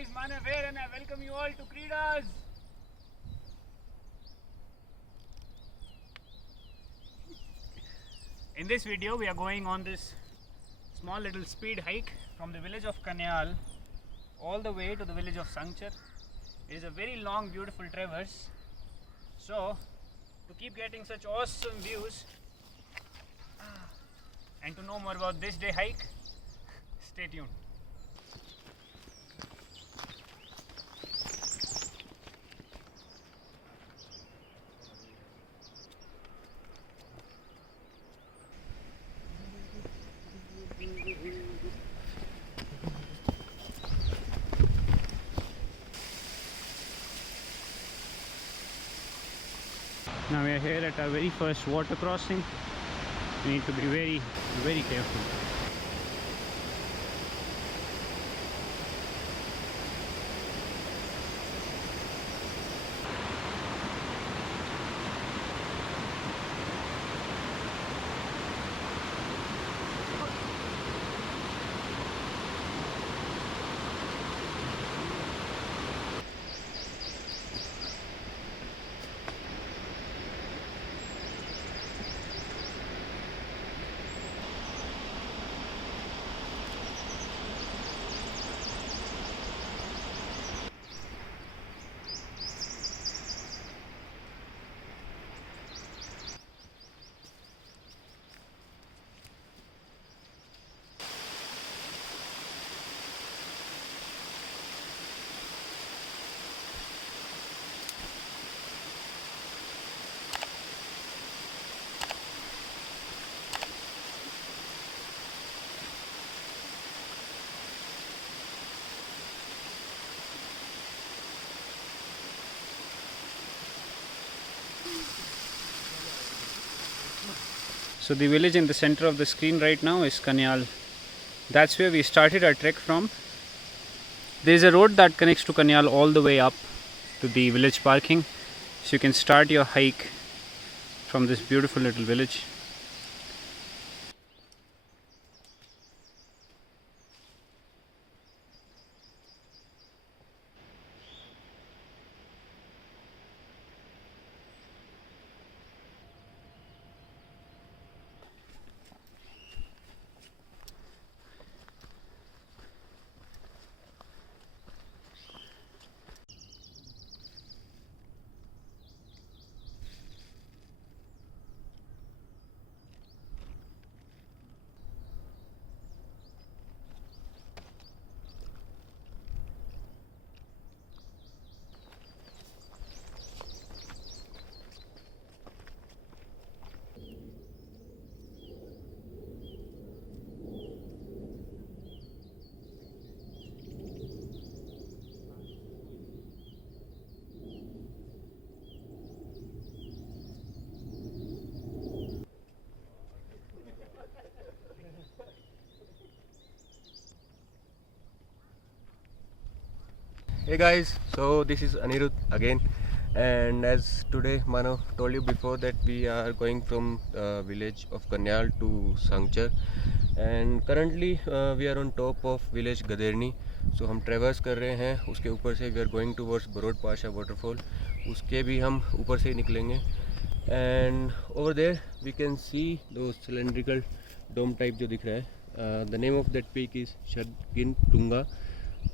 guys, Manav here and I welcome you all to Credas. In this video we are going on this small little speed hike from the village of Kanyal all the way to the village of Sangchar. It is a very long beautiful traverse. So to keep getting such awesome views and to know more about this day hike, stay tuned. Now we are here at our very first water crossing. We need to be very careful. So the village in the center of the screen right now is Kanyal. That's where we started our trek from. There is a road that connects to Kanyal all the way up to the village parking. So you can start your hike from this beautiful little village. Hey guys, so this is Anirudh again, and as today Manav told you before that we are going from the village of Kanyal to Sangchar, and currently we are on top of village Gaderni. So हम ट्रेवर्स कर रहे हैं, उसके ऊपर से we are going towards burrowed Pasha waterfall, उसके भी हम ऊपर से ही निकलेंगे. And over there we can see those cylindrical dome type जो दिख रहा है. The name of that peak is Shadgin Tunga.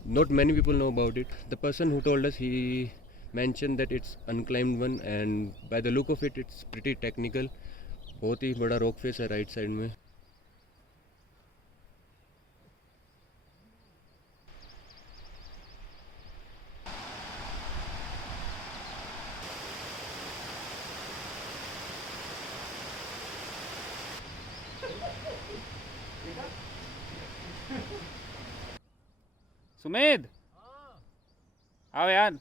Not many people know about it. The person who told us, he mentioned that it's unclimbed one, and by the look of it, it's pretty technical. बहुत ही बड़ा rock face है right side में. सुमेध, आओ यार.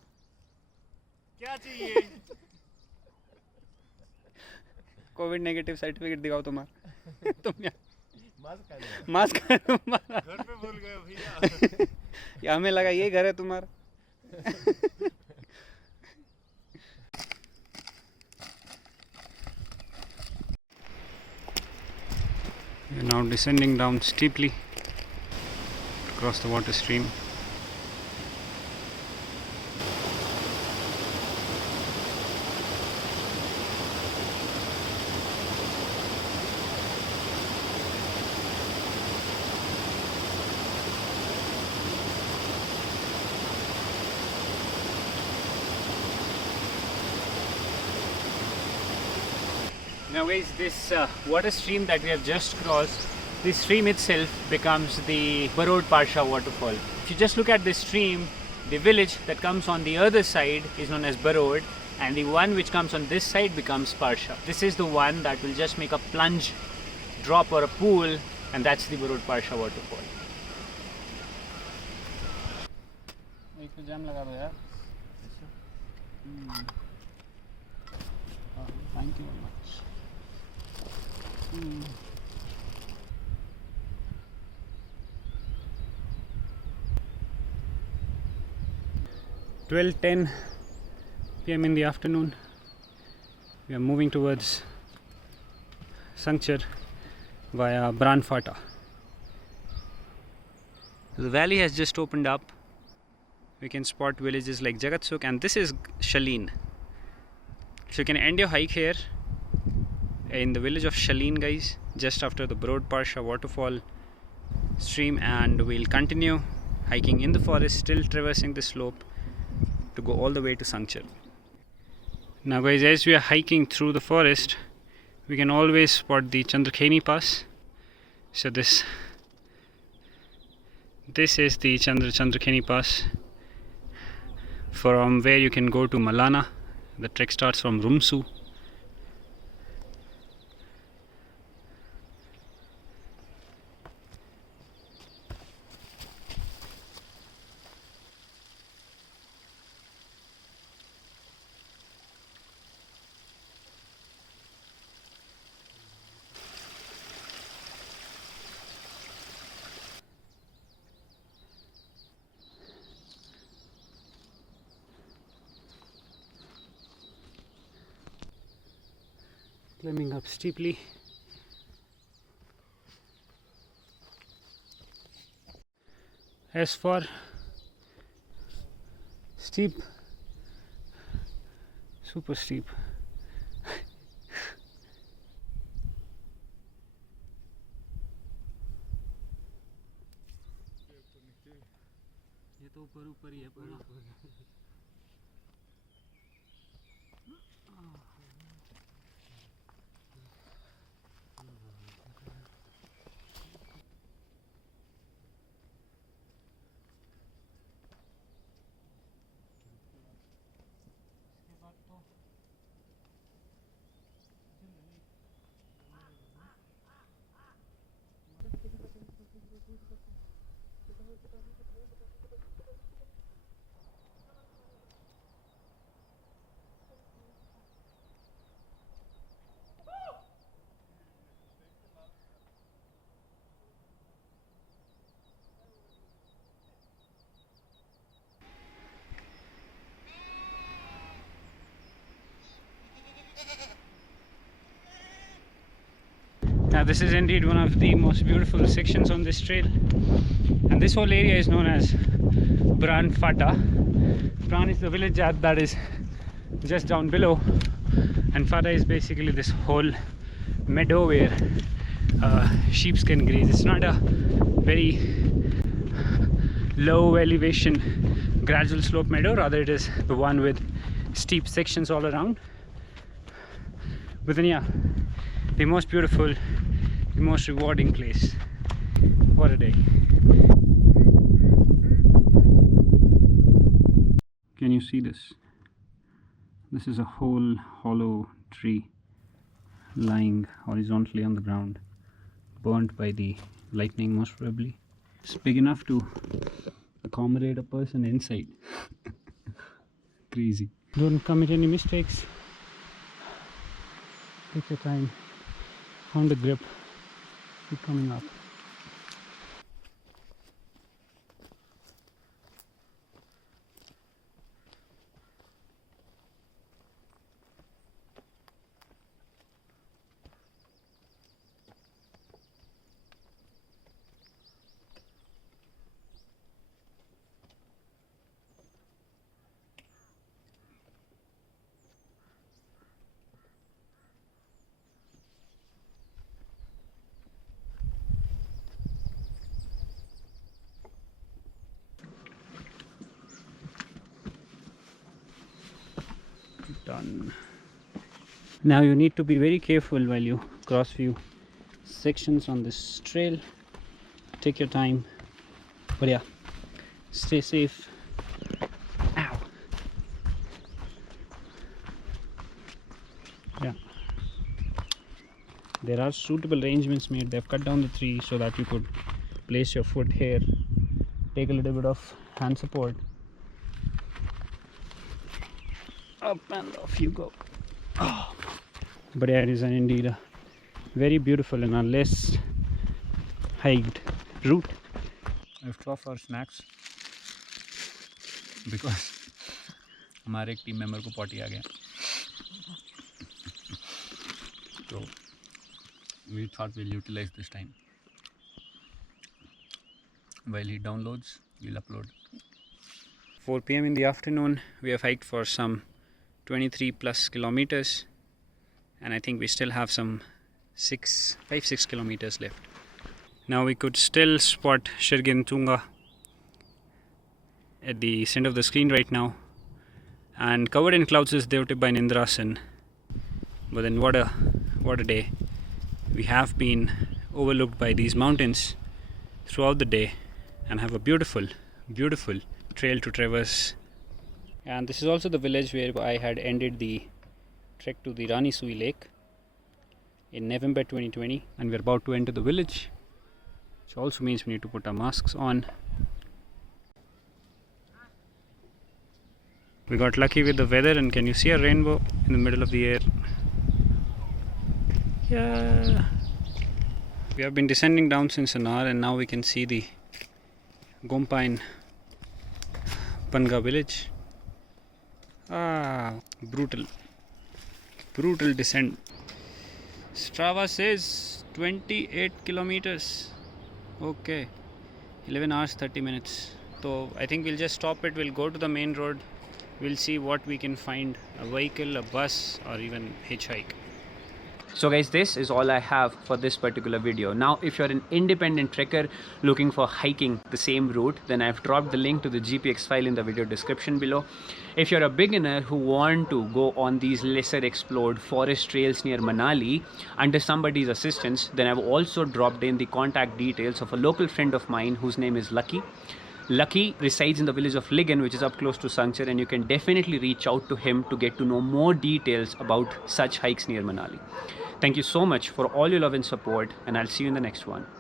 क्या चाहिए? Covid negative certificate दिखाओ तुम्हारा. तुम यार मास्क घर पे भूल गए भैया. या हमें लगा ये घर है तुम्हारा. We are now descending down steeply to cross the water stream. Now guys, this water stream that we have just crossed, this stream itself becomes the Barod Parsha waterfall. If you just look at this stream, the village that comes on the other side is known as Barod, and the one which comes on this side becomes Parsha. This is the one that will just make a plunge, drop or a pool, and that's the Barod Parsha waterfall. Thank you very much. 12:10 p.m. in the afternoon. We are moving towards Sangchar via Branfata. The valley has just opened up. We can spot villages like Jagatsuk, and this is Shaleen. So you can end your hike here in the village of Shaleen, guys, just after the Barod Parsha waterfall stream, and we'll continue hiking in the forest, still traversing the slope to go all the way to Sangchar. Now guys, as we are hiking through the forest, we can always spot the Chandrakheni Pass. So this is the Chandrakheni Pass, from where you can go to Malana. The trek starts from Rumsu. Climbing up steeply. As for steep, super steep. ये तो ऊपर ही है पूरा. Now this is indeed one of the most beautiful sections on this trail, and this whole area is known as Branfata. Bran is the village that is just down below, and Fata is basically this whole meadow where sheep can graze. It's not a very low elevation gradual slope meadow, rather it is the one with steep sections all around. But then yeah, the most beautiful, the most rewarding place. What a day. Can you see this? This is a whole hollow tree lying horizontally on the ground, burnt by the lightning most probably. It's big enough to accommodate a person inside. Crazy. Don't commit any mistakes. Take your time. Found the grip. Keep coming up. Done. Now you need to be very careful while you cross few sections on this trail. Take your time, but yeah, stay safe. Ow. Yeah, there are suitable arrangements made. They've cut down the tree so that you could place your foot here, take a little bit of hand support, up and off you go. Oh. But yeah, it is indeed a very beautiful and a less hiked route. I've stopped for snacks because हमारे एक team member को potty आ गया, so we thought we'll utilize this time. While he downloads, we'll upload. 4 p.m. in the afternoon, we have hiked for some 23 plus kilometers, and I think we still have some 5-6 kilometers left. Now we could still spot Shirgintunga at the center of the screen right now, and covered in clouds is Devtibba and Indrasan. But then what a day. We have been overlooked by these mountains throughout the day and have a beautiful trail to traverse. And this is also the village where I had ended the trek to the Rani Sui Lake in November 2020, and we're about to enter the village, which also means we need to put our masks on. We got lucky with the weather, and can you see a rainbow in the middle of the air? Yeah. We have been descending down since an hour, and now we can see the Gompa in Panga village. Brutal descent. Strava says 28 kilometers. Okay, 11 hours 30 minutes. So I think we'll just stop it. We'll go to the main road. We'll see what we can find, a vehicle, a bus, or even hitchhike. So guys, this is all I have for this particular video. Now if you're an independent trekker looking for hiking the same route, then I've dropped the link to the GPX file in the video description below. If you're a beginner who want to go on these lesser explored forest trails near Manali under somebody's assistance, then I've also dropped in the contact details of a local friend of mine whose name is Lucky. Lucky resides in the village of Ligan, which is up close to Sangchar, and you can definitely reach out to him to get to know more details about such hikes near Manali. Thank you so much for all your love and support, and I'll see you in the next one.